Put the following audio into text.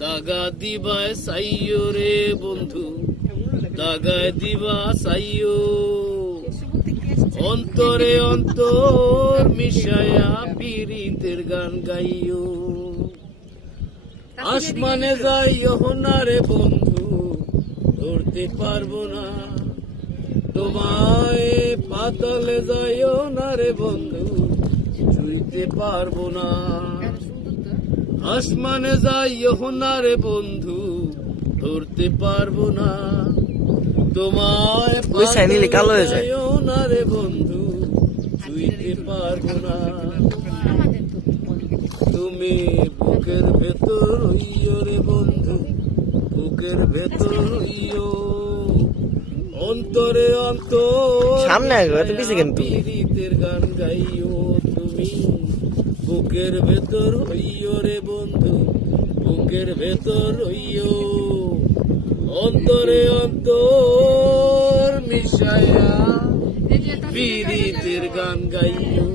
দাগা দিবা সাইয়ো রে বন্ধু, দাগায় দিবা সাইয়ো। অন্তরে অন্তর মিশায়া পীড়িতের গান গাইও। আসমানে যাইও না রে বন্ধু, ধরতে পারবো না তোমায়। পাতালে যাইও না রে বন্ধু, ছুঁইতে পারবো না। আসমানে যাইও না রে বন্ধু, ধরতে পারবো না তোমায়। পাতালে যাইও না রে বন্ধু, ছুঁইতে পারবো না। তুমি বুকের ভেতর রইও রে বন্ধু, বুকের ভেতর রইও। অন্তরে অন্তর সামনে পীড়িতের গান গাইও তুমি। বুকের ভেতর রইও রে বন্ধু, বুকের ভেতর রইও। অন্তরে অন্তর মিশায়া পীড়িতের গান গাইও।